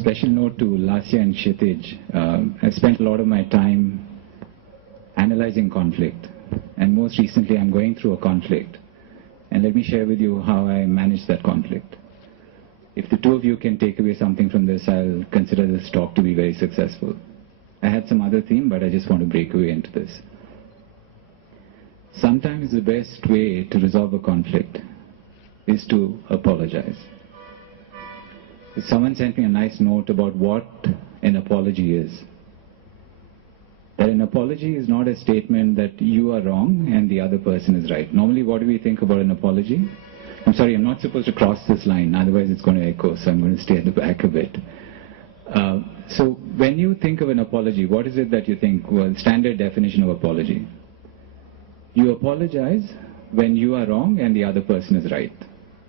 special note to Lasya and Kshitij. I spent a lot of my time analyzing conflict, and most recently I'm going through a conflict. And let me share with you how I managed that conflict. If the two of you can take away something from this, I'll consider this talk to be very successful. I had some other theme, but I just want to break away into this. Sometimes the best way to resolve a conflict is to apologize. Someone sent me a nice note about what an apology is. That an apology is not a statement that you are wrong and the other person is right. Normally, what do we think about an apology? I'm sorry, I'm not supposed to cross this line, otherwise it's going to echo, so I'm going to stay at the back a bit. So when you think of an apology, what is it that you think? Well, standard definition of apology. You apologize when you are wrong and the other person is right.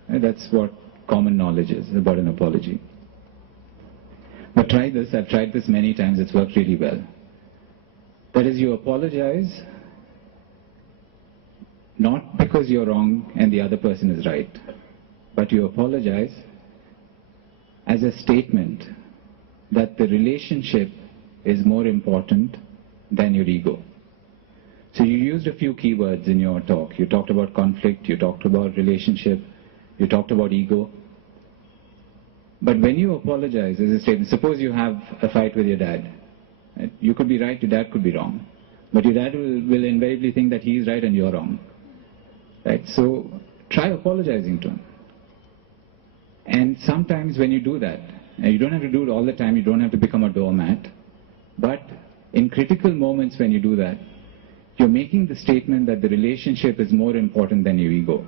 That's what common knowledge is about an apology. But try this. I've tried this many times. It's worked really well. That is, you apologize not because you're wrong and the other person is right, but you apologize as a statement that the relationship is more important than your ego. So you used a few keywords in your talk. You talked about conflict, you talked about relationship, you talked about ego. But when you apologize as a statement, suppose you have a fight with your dad. Right? You could be right, your dad could be wrong. But your dad will invariably think that he's right and you're wrong. Right? So try apologizing to him. And sometimes when you do that, you don't have to do it all the time, you don't have to become a doormat, but in critical moments when you do that, you're making the statement that the relationship is more important than your ego.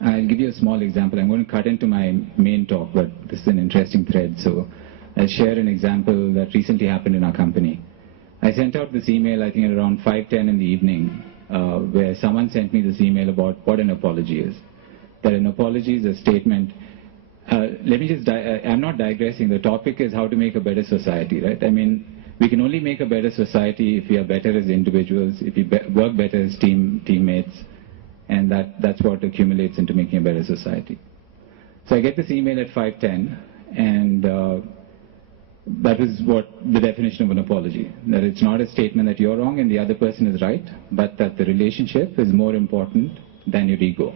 I'll give you a small example. I'm going to cut into my main talk, but this is an interesting thread, so I'll share an example that recently happened in our company. I sent out this email, I think at around 5:10 in the evening, where someone sent me this email about what an apology is. That an apology is a statement. Let me just, I'm not digressing. The topic is how to make a better society, right? I mean, we can only make a better society if we are better as individuals, if we work better as teammates, and that's what accumulates into making a better society. So I get this email at 5:10, and that is what the definition of an apology. That it's not a statement that you're wrong and the other person is right, but that the relationship is more important than your ego.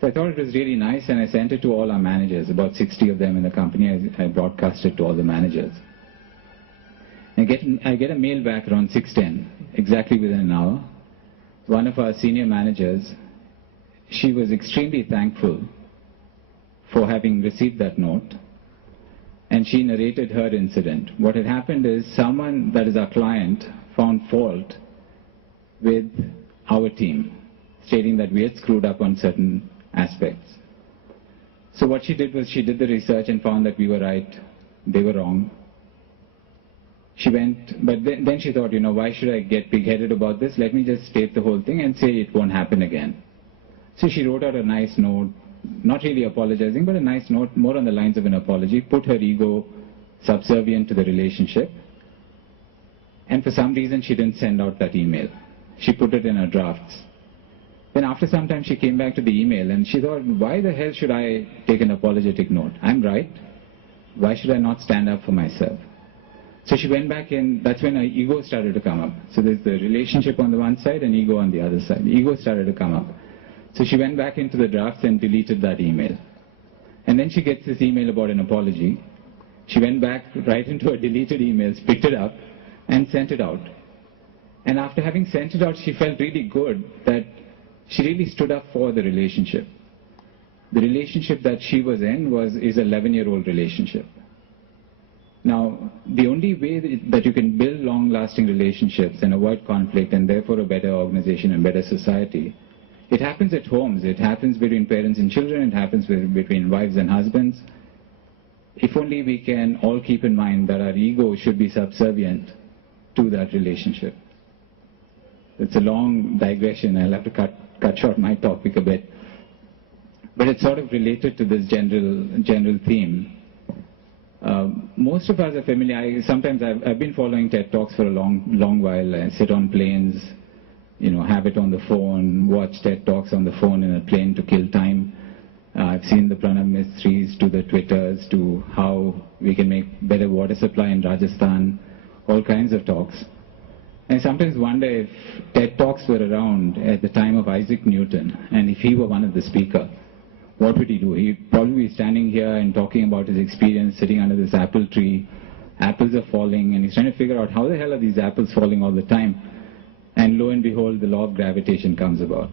So I thought it was really nice, and I sent it to all our managers, about 60 of them in the company. I broadcast it to all the managers. I get a mail back around 6:10, exactly within an hour. One of our senior managers, she was extremely thankful for having received that note, and she narrated her incident. What had happened is someone that is our client found fault with our team, stating that we had screwed up on certain aspects. So what she did was she did the research and found that we were right, they were wrong. She went, but then she thought, why should I get big-headed about this? Let me just state the whole thing and say it won't happen again. So she wrote out a nice note, not really apologizing, but a nice note, more on the lines of an apology, put her ego subservient to the relationship. And for some reason, she didn't send out that email. She put it in her drafts. Then after some time, she came back to the email and she thought, why the hell should I take an apologetic note? I'm right. Why should I not stand up for myself? So she went back in, that's when her ego started to come up. So there's the relationship on the one side and ego on the other side. The ego started to come up. So she went back into the drafts and deleted that email. And then she gets this email about an apology. She went back right into her deleted emails, picked it up, and sent it out. And after having sent it out, she felt really good that she really stood up for the relationship. The relationship that she was in is an 11-year-old relationship. Now, the only way that you can build long-lasting relationships and avoid conflict and therefore a better organization and better society, it happens at homes, it happens between parents and children, it happens between wives and husbands. If only we can all keep in mind that our ego should be subservient to that relationship. It's a long digression, I'll have to cut short my topic a bit. But it's sort of related to this general theme. Most of us are familiar. Sometimes I've been following TED Talks for a long while. I sit on planes, have it on the phone, watch TED Talks on the phone in a plane to kill time. I've seen the Pranab Mistries to the Twitters to how we can make better water supply in Rajasthan, all kinds of talks. And I sometimes wonder if TED Talks were around at the time of Isaac Newton, and if he were one of the speakers, what would he do? He'd probably be standing here and talking about his experience sitting under this apple tree. Apples are falling, and he's trying to figure out how the hell are these apples falling all the time. And lo and behold, the law of gravitation comes about.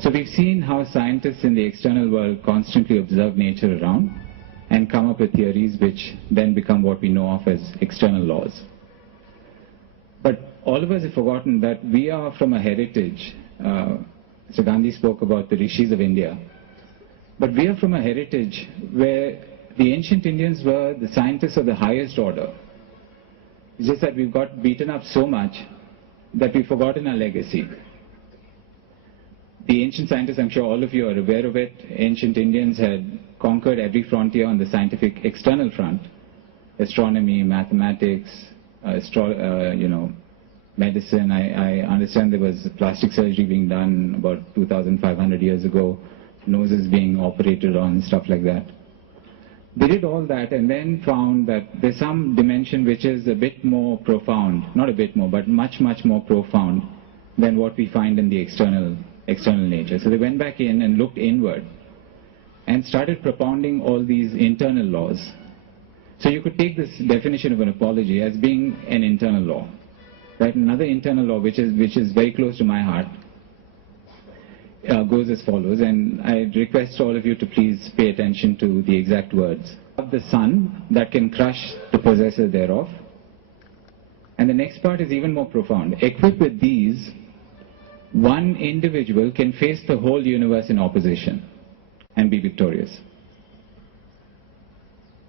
So we've seen how scientists in the external world constantly observe nature around and come up with theories which then become what we know of as external laws. But all of us have forgotten that we are from a heritage. Mr. Gandhi spoke about the rishis of India. But we are from a heritage where the ancient Indians were the scientists of the highest order. It's just that we've got beaten up so much that we've forgotten our legacy. The ancient scientists, I'm sure all of you are aware of it, ancient Indians had conquered every frontier on the scientific external front. Astronomy, mathematics, medicine. I understand there was plastic surgery being done about 2,500 years ago, noses being operated on, stuff like that. They did all that and then found that there's some dimension which is a bit more profound, not a bit more, but much, much more profound than what we find in the external nature. So they went back in and looked inward and started propounding all these internal laws. So you could take this definition of an apology as being an internal law. Right? Another internal law which is very close to my heart goes as follows, and I request all of you to please pay attention to the exact words. Of the sun that can crush the possessor thereof. And the next part is even more profound. Equipped with these, one individual can face the whole universe in opposition and be victorious.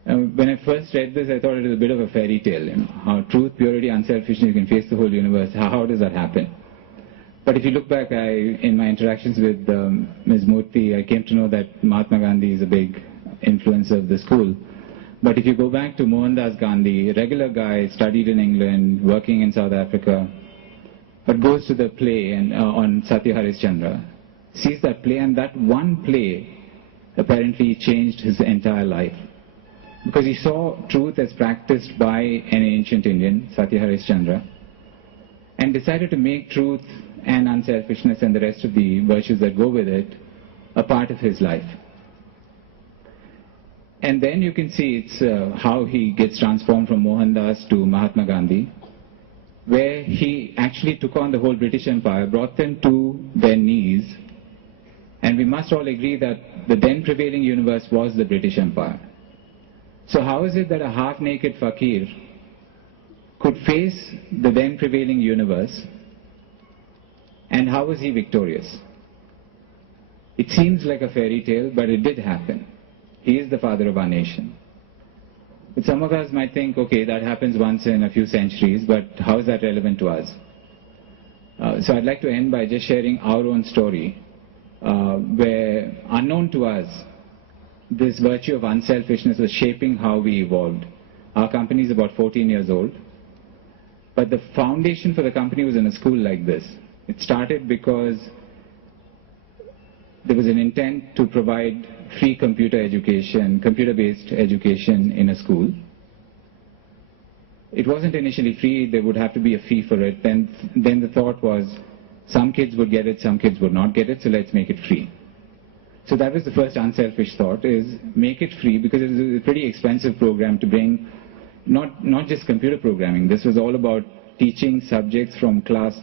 When I first read this, I thought it was a bit of a fairy tale, how truth, purity, unselfishness, you can face the whole universe. How does that happen? But if you look back, in my interactions with Ms. Murthy, I came to know that Mahatma Gandhi is a big influence of the school. But if you go back to Mohandas Gandhi, a regular guy, studied in England, working in South Africa, but goes to the play on Satya Harishchandra, sees that play, and that one play apparently changed his entire life. Because he saw truth as practiced by an ancient Indian, Satya Harishchandra, and decided to make truth and unselfishness and the rest of the virtues that go with it a part of his life. And then you can see it's how he gets transformed from Mohandas to Mahatma Gandhi, where he actually took on the whole British Empire, brought them to their knees, and we must all agree that the then prevailing universe was the British Empire. So how is it that a half-naked fakir could face the then prevailing universe, and how was he victorious? It seems like a fairy tale, but it did happen. He is the father of our nation. But some of us might think, okay, that happens once in a few centuries, but how is that relevant to us? So I'd like to end by just sharing our own story, where unknown to us, this virtue of unselfishness was shaping how we evolved. Our company is about 14 years old, but the foundation for the company was in a school like this. It started because there was an intent to provide free computer education, computer-based education in a school. It wasn't initially free, there would have to be a fee for it. Then the thought was, some kids would get it, some kids would not get it, so let's make it free. So that was the first unselfish thought, is make it free, because it was a pretty expensive program to bring, not just computer programming. This was all about teaching subjects from class,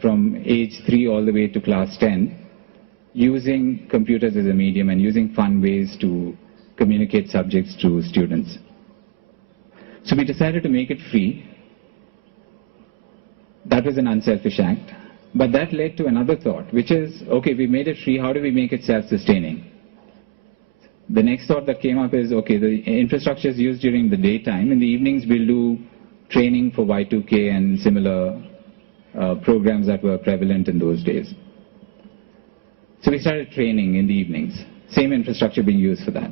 from age 3 all the way to class 10, using computers as a medium and using fun ways to communicate subjects to students. So we decided to make it free. That was an unselfish act. But that led to another thought, which is, okay, we made it free, how do we make it self-sustaining? The next thought that came up is, okay, the infrastructure is used during the daytime. In the evenings, we'll do training for Y2K and similar programs that were prevalent in those days. So we started training in the evenings, same infrastructure being used for that.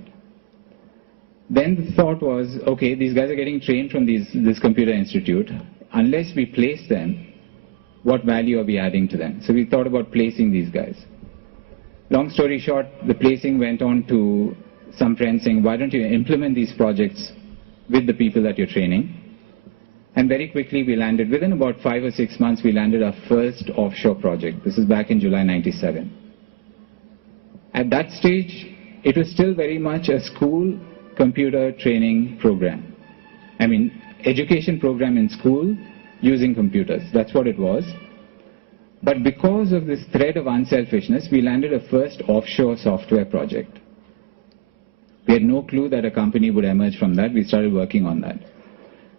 Then the thought was, okay, these guys are getting trained from this computer institute. Unless we place them, what value are we adding to them? So we thought about placing these guys. Long story short, the placing went on to some friends saying, why don't you implement these projects with the people that you're training? And very quickly we landed, within about 5 or 6 months, we landed our first offshore project. This is back in July 97. At that stage, it was still very much a school computer training program. I mean, education program in school using computers. That's what it was. But because of this thread of unselfishness, we landed a first offshore software project. We had no clue that a company would emerge from that. We started working on that.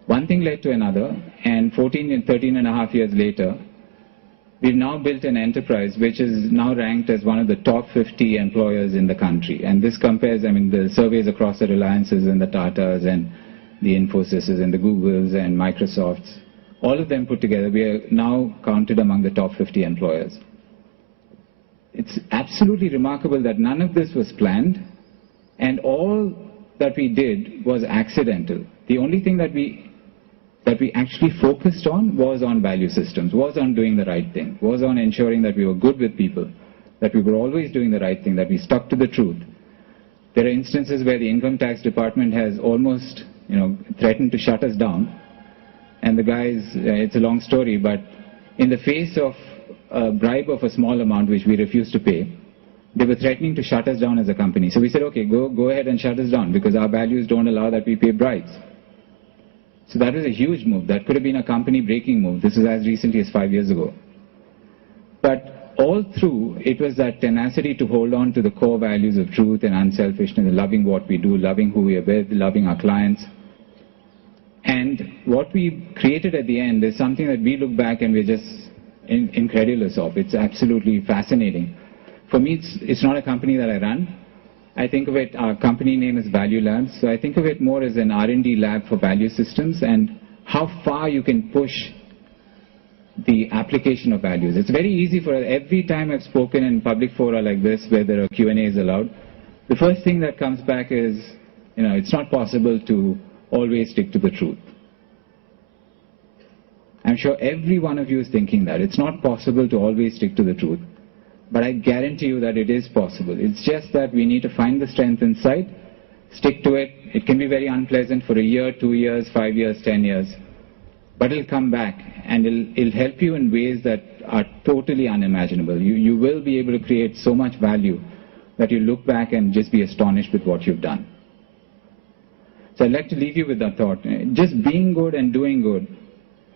One thing led to another, and 13 and a half years later, we've now built an enterprise which is now ranked as one of the top 50 employers in the country. And this compares, I mean, the surveys across the Reliances and the Tatas and the Infosys and the Googles and Microsofts, all of them put together, we are now counted among the top 50 employers. It's absolutely remarkable that none of this was planned, and all that we did was accidental. The only thing that we actually focused on was on value systems, was on doing the right thing, was on ensuring that we were good with people, that we were always doing the right thing, that we stuck to the truth. There are instances where the income tax department has almost, threatened to shut us down. And the guys, it's a long story, but in the face of a bribe of a small amount which we refused to pay, they were threatening to shut us down as a company. So we said, okay, go ahead and shut us down because our values don't allow that we pay bribes. So that was a huge move. That could have been a company breaking move. This is as recently as 5 years ago. But all through, it was that tenacity to hold on to the core values of truth and unselfishness, loving what we do, loving who we are with, loving our clients. And what we created at the end is something that we look back and we're just incredulous of. It's absolutely fascinating. For me, it's not a company that I run. I think of it, our company name is ValueLabs, so I think of it more as an R&D lab for value systems and how far you can push the application of values. It's very easy for every time I've spoken in public fora like this where there are Q&As allowed, the first thing that comes back is, it's not possible to always stick to the truth. I'm sure every one of you is thinking that. It's not possible to always stick to the truth. But I guarantee you that it is possible. It's just that we need to find the strength inside, stick to it. It can be very unpleasant for a year, 2 years, 5 years, 10 years. But it'll come back and it'll help you in ways that are totally unimaginable. You will be able to create so much value that you look back and just be astonished with what you've done. So I'd like to leave you with that thought. Just being good and doing good,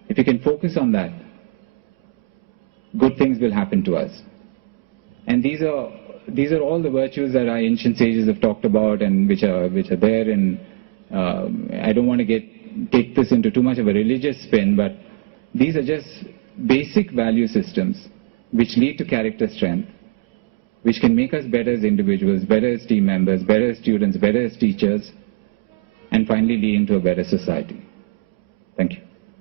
if you can focus on that, good things will happen to us. And these are all the virtues that our ancient sages have talked about and which are there. And I don't want to take this into too much of a religious spin, but these are just basic value systems which lead to character strength, which can make us better as individuals, better as team members, better as students, better as teachers, and finally lead into a better society. Thank you.